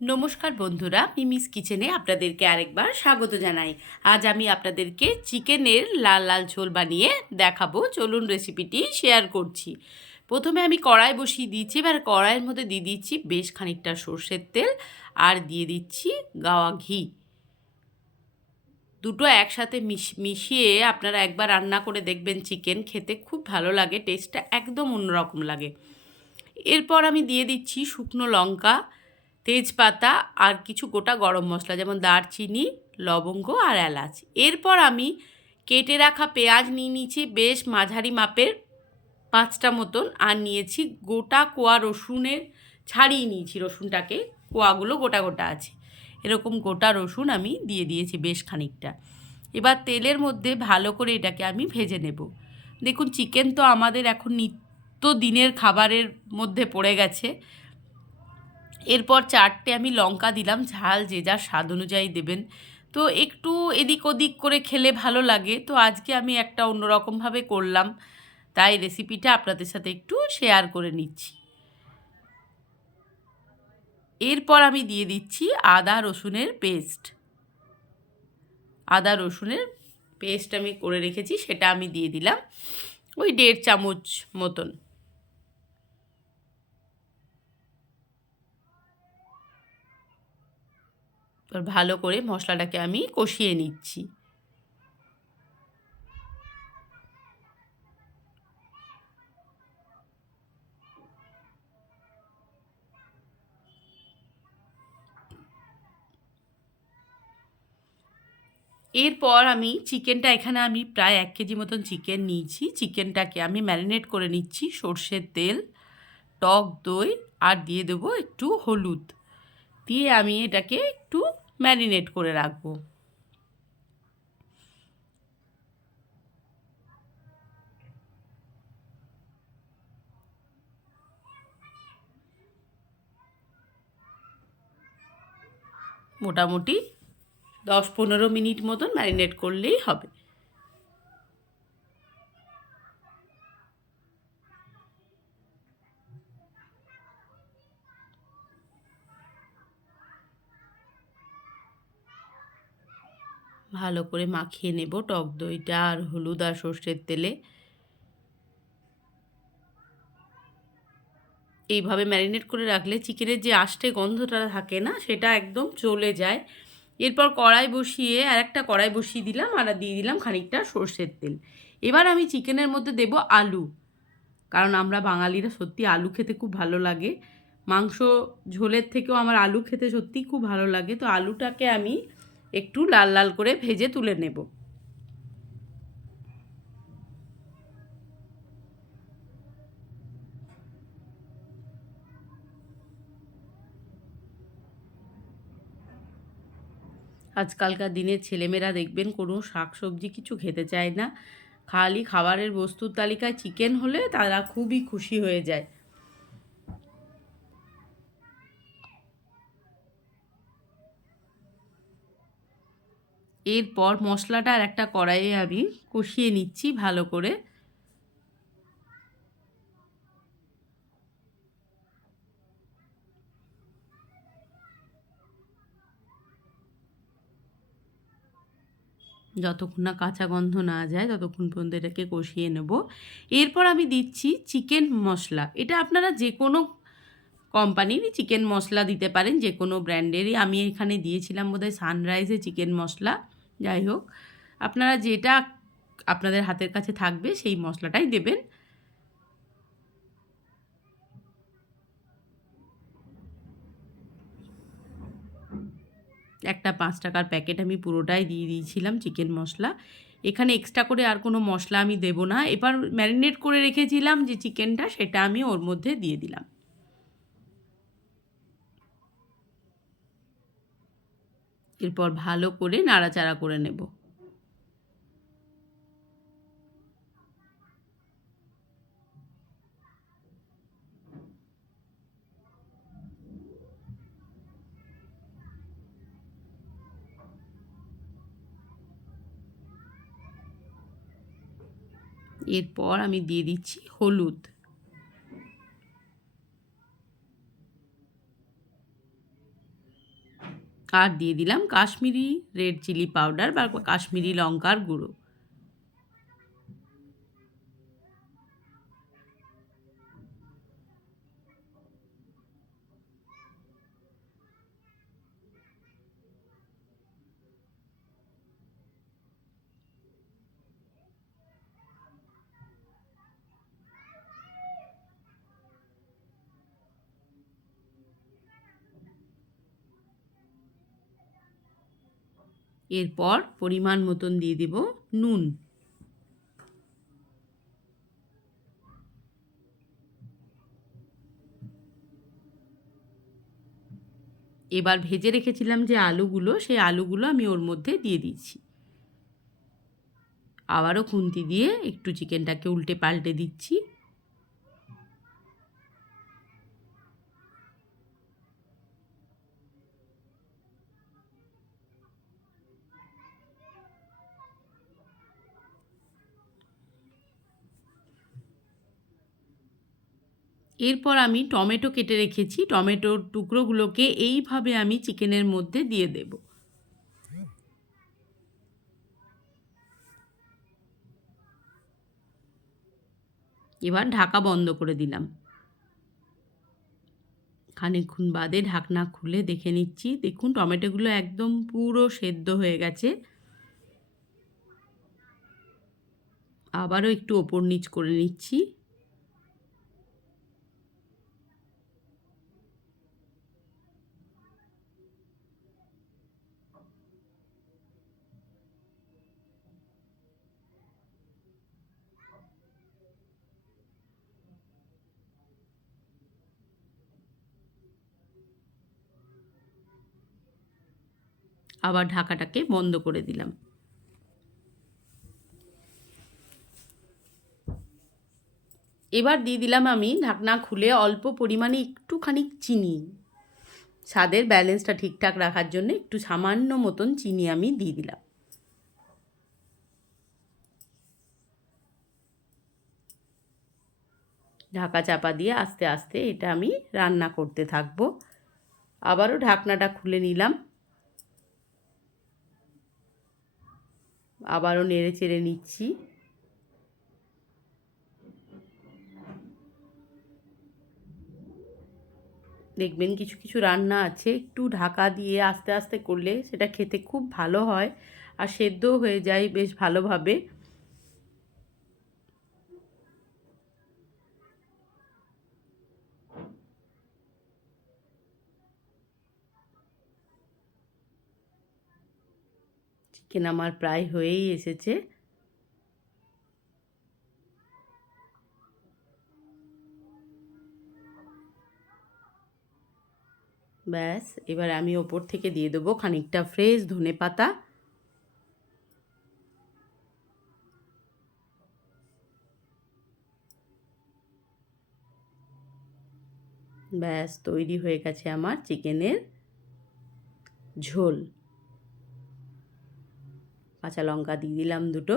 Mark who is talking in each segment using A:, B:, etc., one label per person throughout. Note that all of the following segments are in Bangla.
A: নমস্কার বন্ধুরা, মিমিস কিচেনে আপনাদেরকে আরেকবার স্বাগত জানাই। আজ আমি আপনাদেরকে চিকেনের লাল লাল ঝোল বানিয়ে দেখাবো। চলুন রেসিপিটি শেয়ার করছি। প্রথমে আমি কড়াই বসিয়ে দিয়েছি, এবার কড়াইয়ের মধ্যে দিয়ে দিচ্ছি বেশ খানিকটা সর্ষের তেল আর দিয়ে দিচ্ছি গাওয়া ঘি। দুটো একসাথে মিশিয়ে আপনারা একবার রান্না করে দেখবেন চিকেন খেতে খুব ভালো লাগে, টেস্টটা একদম অন্যরকম লাগে। এরপর আমি দিয়ে দিচ্ছি শুকনো লঙ্কা তেজপাতা আর কিছু গোটা গরম মশলা, যেমন দারচিনি, লবঙ্গ আর এলাচ। এরপর আমি কেটে রাখা পেঁয়াজ নিয়ে নিয়েছি, বেশ মাঝারি মাপের পাঁচটা মতন, আর নিয়েছি গোটা কোয়া রসুনের, ছাড়িয়ে নিয়েছি রসুনটাকে, কোয়াগুলো গোটা গোটা আছে। এরকম গোটা রসুন আমি দিয়ে দিয়েছি বেশ খানিকটা। এবার তেলের মধ্যে ভালো করে এটাকে আমি ভেজে নেব। দেখুন, চিকেন তো আমাদের এখন নিত্য দিনের খাবারের মধ্যে পড়ে গেছে। এরপর চারটে আমি লঙ্কা দিলাম, ঝাল যে যার স্বাদ অনুযায়ী দেবেন। তো একটু এদিক ওদিক করে খেলে ভালো লাগে। তো আজকে আমি একটা অন্যরকমভাবে করলাম, তাই রেসিপিটা আপনাদের সাথে একটু শেয়ার করে নিচ্ছি। এরপর আমি দিয়ে দিচ্ছি আদা রসুনের পেস্ট। আদা রসুনের পেস্ট আমি করে রেখেছি, সেটা আমি দিয়ে দিলাম ওই দেড় চামচ মতন। এবার ভালো করে মশলাটাকে আমি কষিয়ে নিচ্ছি। এরপর আমি চিকেনটা এখানে আমি প্রায় এক কেজি মতন চিকেন নিয়েছি। চিকেনটাকে আমি ম্যারিনেট করে নিচ্ছি সর্ষের তেল, টক দই আর দিয়ে দেবো একটু হলুদ। দিয়ে আমি এটাকে একটু ম্যারিনেট করে রাখব। মোটামুটি দশ পনেরো মিনিট মতন ম্যারিনেট করলেই হবে। ভালো করে মাখিয়ে নেব টক দইটা আর হলুদ আর সর্ষের তেলে। এইভাবে ম্যারিনেট করে রাখলে চিকেনের যে আষ্টে গন্ধটা থাকে না, সেটা একদম চলে যায়। এরপর কড়াই বসিয়ে আর একটা কড়াই বসিয়ে দিলাম আর দিয়ে দিলাম খানিকটা সর্ষের তেল। এবার আমি চিকেনের মধ্যে দেব আলু, কারণ আমরা বাঙালিরা সত্যি আলু খেতে খুব ভালো লাগে। মাংস ঝোলের থেকেও আমার আলু খেতে সত্যিই খুব ভালো লাগে। তো আলুটাকে আমি একটু লাল লাল করে ভেজে তুলে নেব। আজকালকার দিনের ছেলেমেয়েরা দেখবেন কোনো শাক সবজি কিছু খেতে চায় না। খালি খাবারের বস্তুর তালিকায় চিকেন হলে তারা খুবই খুশি হয়ে যায়। এরপর মশলাটা আর একটা কড়াইয়ে আমি কষিয়ে নিচ্ছি ভালো করে। যতক্ষণ না কাঁচা গন্ধ না যায়, ততক্ষণ পর্যন্ত এটাকে কষিয়ে নেব। এরপর আমি দিচ্ছি চিকেন মশলা। এটা আপনারা যে কোনো কোম্পানিরই চিকেন মশলা দিতে পারেন, যে কোনো ব্র্যান্ডেরই। আমি এখানে দিয়েছিলাম বোধহয় সানরাইজে চিকেন মশলা। যাই হোক, আপনারা যেটা আপনাদের হাতের কাছে থাকবে সেই মশলাটাই দেবেন। একটা পাঁচ টাকার প্যাকেট আমি পুরোটাই দিয়ে দিয়েছিলাম চিকেন মশলা। এখানে এক্সট্রা করে আর কোনো মশলা আমি দেব না। এবার ম্যারিনেট করে রেখেছিলাম যে চিকেনটা, সেটা আমি ওর মধ্যে দিয়ে দিলাম। এরপর ভালো করে নাড়াচাড়া করে নেব। এরপর আমি দিয়ে দিচ্ছি হলুদ। আর দিয়ে দিলাম? কাশ্মীরি রেড চিলি পাউডার বা কাশ্মীরি লঙ্কার গুঁড়ো। এরপর পরিমাণ মতন দিয়ে দেব নুন। এবার ভেজে রেখেছিলাম যে আলুগুলো, সেই আলুগুলো আমি ওর মধ্যে দিয়ে দিচ্ছি আবারও খুন্তি দিয়ে একটু চিকেনটাকে উল্টে পাল্টে দিচ্ছি। এরপর আমি টমেটো কেটে রেখেছি। টমেটোর টুকরোগুলোকে এইভাবে আমি চিকেনের মধ্যে দিয়ে দেব। এবার ঢাকা বন্ধ করে দিলাম। খানিকক্ষণ বাদে ঢাকনা খুলে দেখে নিচ্ছি। দেখুন, টমেটোগুলো একদম পুরো সেদ্ধ হয়ে গেছে। আবারও একটু ওপর নিচ করে নিচ্ছি। আবার ঢাকাটাকে বন্ধ করে দিলাম। এবার দিয়ে দিলাম আমি ঢাকনা খুলে অল্প পরিমাণে একটুখানি চিনি। স্বাদের ব্যালেন্সটা ঠিকঠাক রাখার জন্য একটু সামান্য মতন চিনি আমি দিয়ে দিলাম। ঢাকা চাপা দিয়ে আস্তে আস্তে এটা আমি রান্না করতে থাকব। আবারও ঢাকনাটা খুলে নিলাম। আবারও নেড়ে চেড়ে নিচ্ছি। দেখবেন কিছু কিছু রান্না আছে, একটু ঢাকা দিয়ে আস্তে আস্তে করলে সেটা খেতে খুব ভালো হয় আর সেদ্ধও হয়ে যায় বেশ ভালোভাবে। চিকেন আমার প্রায় হয়েই এসেছে। ব্যাস, এবার আমি ওপর থেকে দিয়ে দেবো খানিকটা ফ্রেশ ধনে পাতা। ব্যাস, তৈরি হয়ে গেছে আমার চিকেনের ঝোল। কাঁচা লঙ্কা দিয়ে দিলাম দুটো।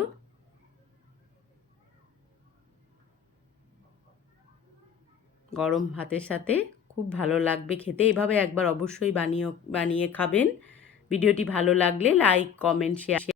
A: গরম ভাতের সাথে খুব ভালো লাগবে খেতে। এভাবে একবার অবশ্যই বানিয়ে বানিয়ে খাবেন। ভিডিওটি ভালো লাগলে লাইক, কমেন্ট শেয়ার